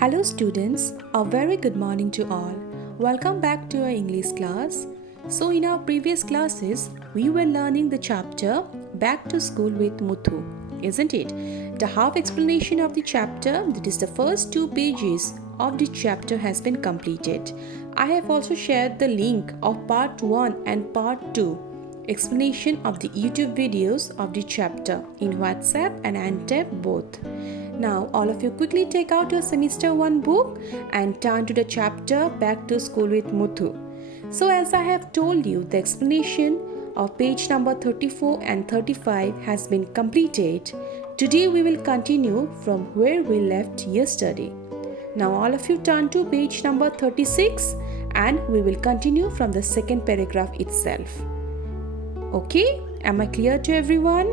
Hello students, a very good morning to all. Welcome back to our English class. So in our previous classes, we were learning the chapter Back to School with Muthu, isn't it? The half explanation of the chapter, that is the first 2 pages of the chapter, has been completed. I have also shared the link of part 1 and part 2 explanation of the YouTube videos of the chapter in WhatsApp and Antep both. Now all of you quickly take out your semester 1 book and turn to the chapter Back to School with Muthu. So as I have told you, the explanation of page number 34 and 35 has been completed. Today we will continue from where we left yesterday. Now all of you turn to page number 36 and we will continue from the second paragraph itself. Okay, am I clear to everyone?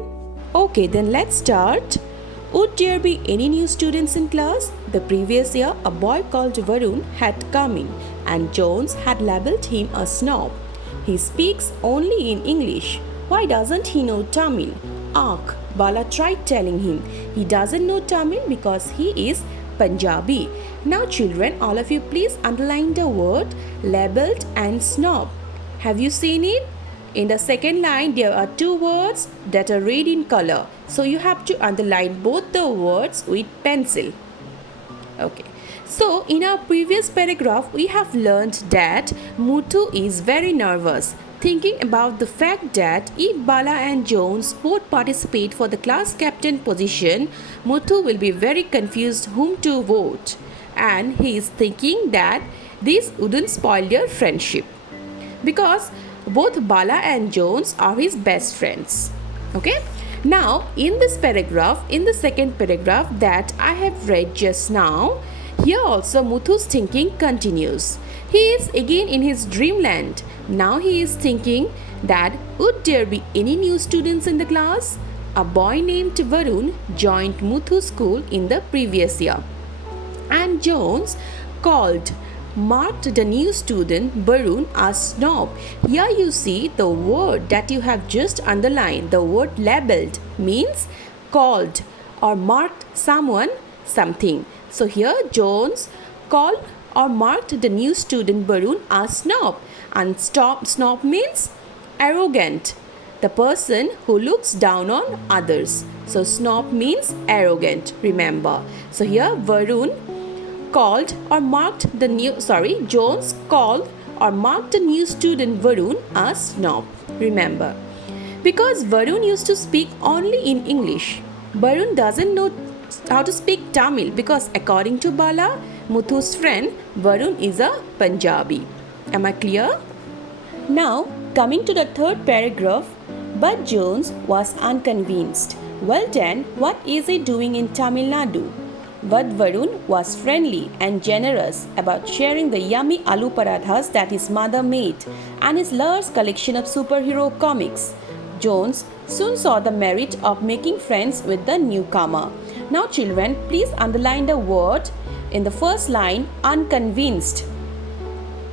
Okay, then let's start. Would there be any new students in class? The previous year, a boy called Varun had come in and Jones had labelled him a snob. He speaks only in English. Why doesn't he know Tamil? Ark, Bala tried telling him. He doesn't know Tamil because he is Punjabi. Now children, all of you please underline the word labelled and snob. Have you seen it? In the second line, there are 2 words that are red in color. So you have to underline both the words with pencil. Okay. So in our previous paragraph, we have learned that Muthu is very nervous, thinking about the fact that if Bala and Jones both participate for the class captain position, Muthu will be very confused whom to vote. And he is thinking that this wouldn't spoil their friendship, because both Bala and Jones are his best friends. Okay. Now in this paragraph, in the second paragraph that I have read just now, here also Muthu's thinking continues. He is again in his dreamland. Now he is thinking that would there be any new students in the class? A boy named Varun joined Muthu's school in the previous year. And Jones marked the new student Varun as snob. Here you see the word that you have just underlined. The word labelled means called or marked someone something. So here Jones called or marked the new student Varun as snob. And snob means arrogant, the person who looks down on others. So snob means arrogant, remember. So here Jones called or marked the new student Varun as snob. Remember, because Varun used to speak only in English, Varun doesn't know how to speak Tamil because according to Bala, Muthu's friend, Varun is a Punjabi. Am I clear? Now, coming to the third paragraph, but Jones was unconvinced. Well then, what is he doing in Tamil Nadu? But Varun was friendly and generous about sharing the yummy aloo parathas that his mother made and his large collection of superhero comics. Jones soon saw the merit of making friends with the newcomer. Now children, please underline the word in the first line, unconvinced.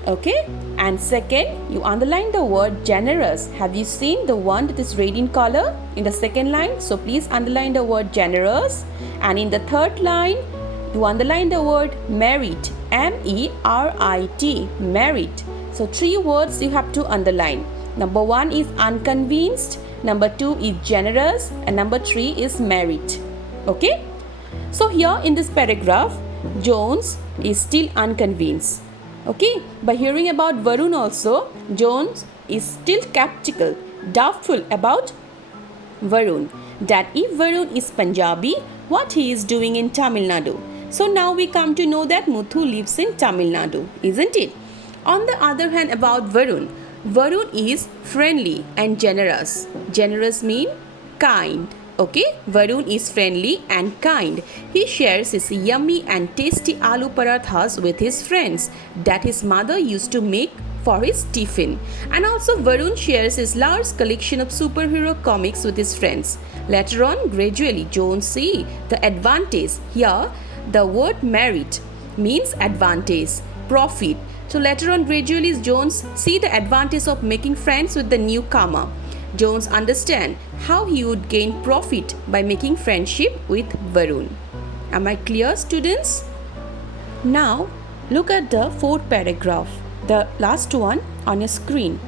Okay? And second, you underline the word generous. Have you seen the one that is red in color in the second line? So please underline the word generous. And in the third line, you underline the word merit. M-E-R-I-T. Merit. So 3 words you have to underline. Number 1 is unconvinced. Number 2 is generous. And number 3 is merit. Okay? So here in this paragraph, Jones is still unconvinced. Okay, by hearing about Varun also, Jones is still skeptical, doubtful about Varun, that if Varun is Punjabi, what he is doing in Tamil Nadu. So now we come to know that Muthu lives in Tamil Nadu, isn't it? On the other hand, about Varun, Varun is friendly and generous. Generous means kind. Okay, Varun is friendly and kind. He shares his yummy and tasty aloo parathas with his friends that his mother used to make for his tiffin. And also Varun shares his large collection of superhero comics with his friends. Later on, gradually, Jones see the advantage. Here, the word merit means advantage, profit. So later on, gradually, Jones see the advantage of making friends with the newcomer. Jones understand how he would gain profit by making friendship with Varun. Am I clear, students? Now, look at the fourth paragraph, the last one on your screen.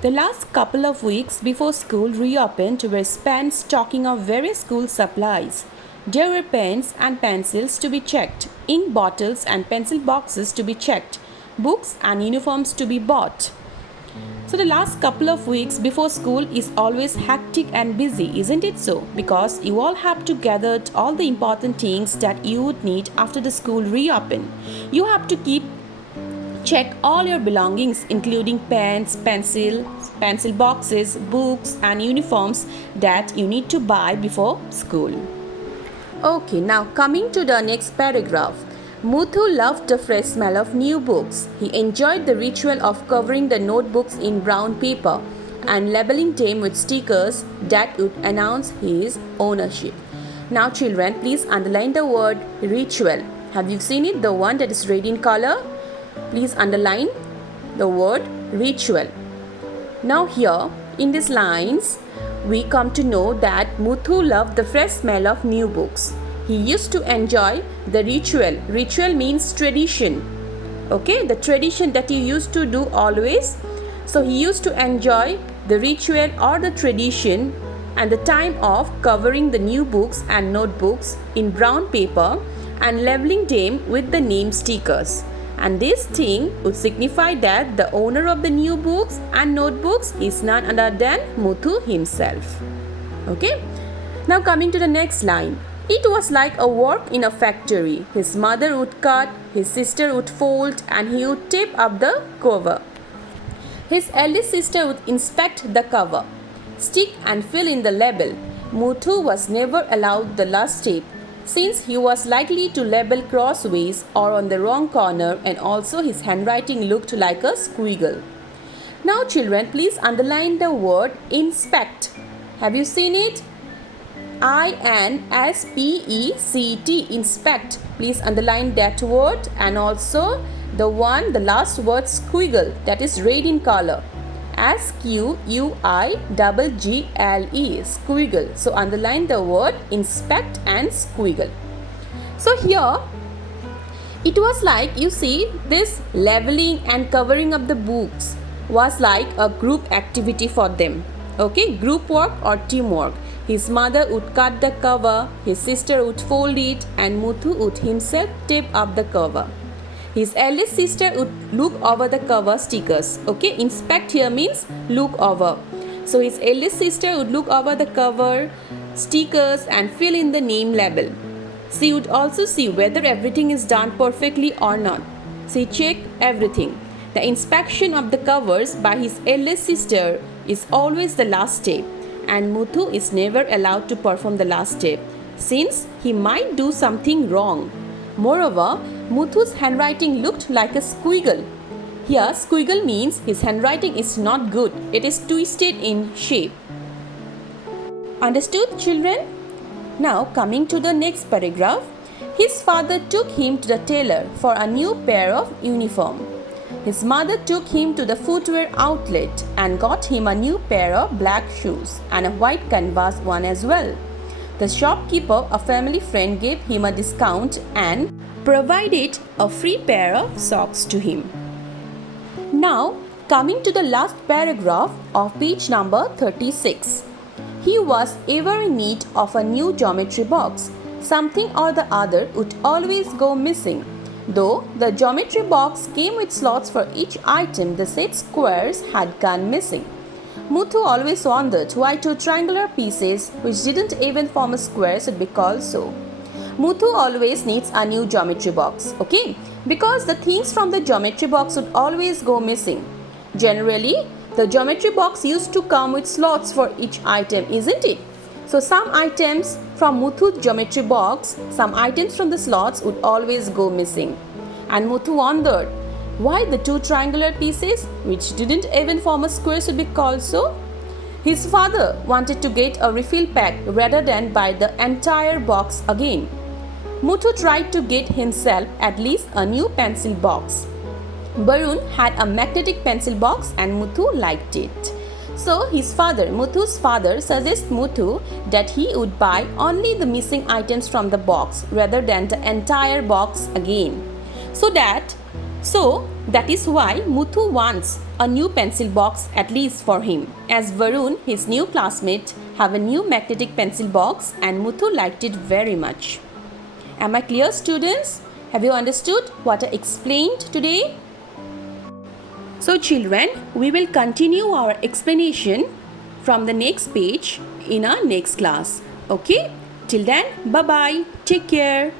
The last couple of weeks before school reopened were spent stocking of various school supplies. There were pens and pencils to be checked, ink bottles and pencil boxes to be checked, books and uniforms to be bought. So the last couple of weeks before school is always hectic and busy, isn't it so? Because you all have to gather all the important things that you would need after the school reopen. You have to check all your belongings including pens, pencil boxes, books and uniforms that you need to buy before school. Okay, now coming to the next paragraph. Muthu loved the fresh smell of new books. He enjoyed the ritual of covering the notebooks in brown paper and labeling them with stickers that would announce his ownership. Now children, please underline the word ritual. Have you seen it? The one that is red in color? Please underline the word ritual. Now here in these lines, we come to know that Muthu loved the fresh smell of new books. He used to enjoy the ritual. Ritual means tradition. Okay, the tradition that you used to do always. So he used to enjoy the ritual or the tradition and the time of covering the new books and notebooks in brown paper and labeling them with the name stickers. And this thing would signify that the owner of the new books and notebooks is none other than Muthu himself. Okay. Now coming to the next line. It was like a work in a factory. His mother would cut, his sister would fold, and he would tape up the cover. His eldest sister would inspect the cover, stick and fill in the label. Muthu was never allowed the last tape, since he was likely to label crossways or on the wrong corner, and also his handwriting looked like a squiggle. Now children, please underline the word inspect. Have you seen it? INSPECT, inspect. Please underline that word, and also the last word squiggle, that is red in color. SQUIGGLE, squiggle. So underline the word inspect and squiggle. So here it was like, you see, this leveling and covering up the books was like a group activity for them. Okay, group work or teamwork. His mother would cut the cover, his sister would fold it, and Muthu would himself tape up the cover. His eldest sister would look over the cover stickers. Okay, inspect here means look over. So his eldest sister would look over the cover stickers and fill in the name label. She would also see whether everything is done perfectly or not. She checked everything. The inspection of the covers by his eldest sister is always the last step, and Muthu is never allowed to perform the last step, since he might do something wrong. Moreover, Muthu's handwriting looked like a squiggle. Here, squiggle means his handwriting is not good. It is twisted in shape. Understood, children? Now, coming to the next paragraph. His father took him to the tailor for a new pair of uniform. His mother took him to the footwear outlet and got him a new pair of black shoes and a white canvas one as well. The shopkeeper, a family friend, gave him a discount and provided a free pair of socks to him. Now, coming to the last paragraph of page number 36. He was ever in need of a new geometry box. Something or the other would always go missing. Though the geometry box came with slots for each item, the set squares had gone missing. Muthu always wondered why two triangular pieces, which didn't even form a square, should be called so. Muthu always needs a new geometry box, okay? Because the things from the geometry box would always go missing. Generally, the geometry box used to come with slots for each item, isn't it? So some items from Muthu's geometry box, some items from the slots would always go missing. And Muthu wondered why the two triangular pieces, which didn't even form a square, should be called so. His father wanted to get a refill pack rather than buy the entire box again. Muthu tried to get himself at least a new pencil box. Barun had a magnetic pencil box and Muthu liked it. So Muthu's father suggests Muthu that he would buy only the missing items from the box rather than the entire box again. So that is why Muthu wants a new pencil box at least for him, as Varun, his new classmate, have a new magnetic pencil box and Muthu liked it very much. Am I clear, students? Have you understood what I explained today? So children, we will continue our explanation from the next page in our next class. Okay? Till then, bye-bye. Take care.